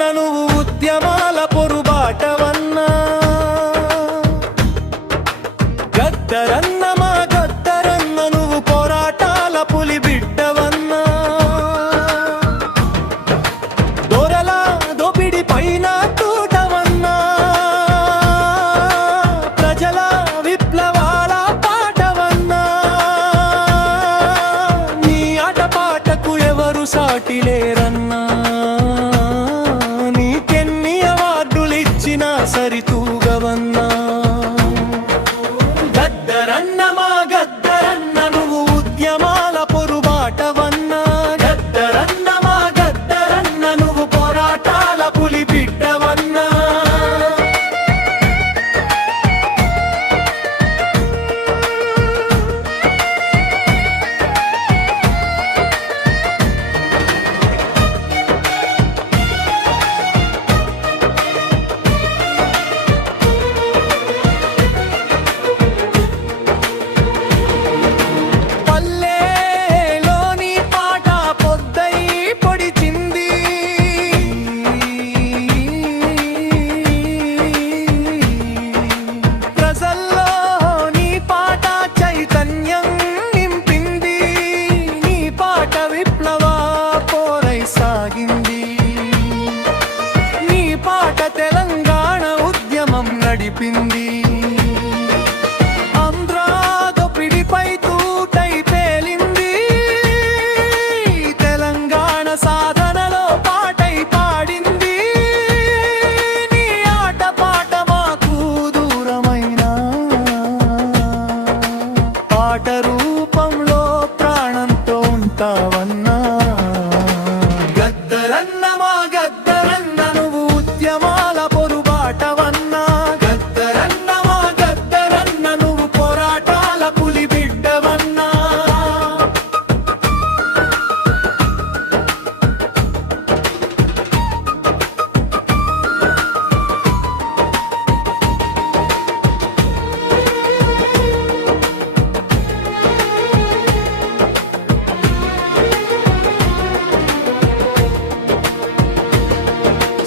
గద్దరన్న నువ్వు ఉద్యమాల పొరుబాటవన్నా గద్దరన్న మా గద్దరన్న నువ్వు పోరాటాల పులి బిడ్డవన్నా దొరల దోపిడి పైన తూటవన్నా ప్రజల విప్లవాల పాటవన్నా నీ ఆటపాటకు ఎవరు సాటి లేరన్నా నీకెన్ని అవార్డులిచ్చినా సరితూగవన్నా గద్దరన్న మా గద్దరన్న నువ్వు ఉద్యమాల పొరుబాటవన్నా గద్దరన్న మా గద్దరన్న నువ్వు పోరాటాల పులి బిడ్డవన్నా తెలంగాణ ఉద్యమం నడిపింది ఆంధ్రా దోపిడిపై తూటై పేలింది తెలంగాణ సాధనలో పాటై పాడింది నీ ఆట పాట మాకు దూరమైన పాట రూపంలో ప్రాణంతో ఉంటావన్నా గద్దరన్న మా గద్దరన్న నువ్వు ఉద్యమాల పొరుబాటవన్నా గద్దరన్న మా గద్దరన్న నువ్వు పోరాటాల పులి బిడ్డవన్నా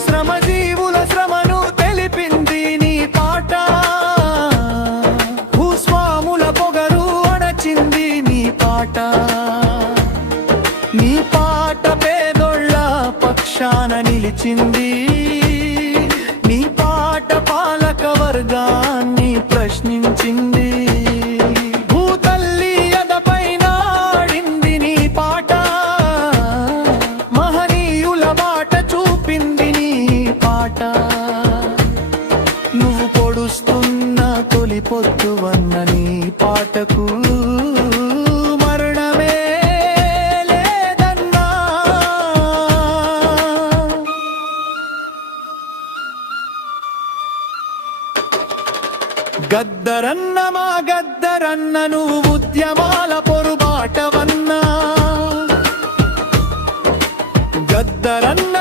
శ్రమజీవుల శ్రమను తెలిపింది నీ పాట భూస్వాముల పొగరు అణచింది నీ పాట నీ పాట పేదోళ్ళ పక్షాన నిలిచింది నీ పాట పాలక వర్గాన్ని ప్రశ్నించింది భూతల్లి ఎదపైన ఆడింది నీ పాట మహనీయుల మాట చూపింది నీ పాట నువ్వు పొడుస్తున్న తొలి పొద్దువన్న నీ పాటకు మరణమే లేదన్నా గద్దరన్న మా గద్దరన్న నువ్వు ఉద్యమాల పొరుబాటవన్నా గద్దరన్న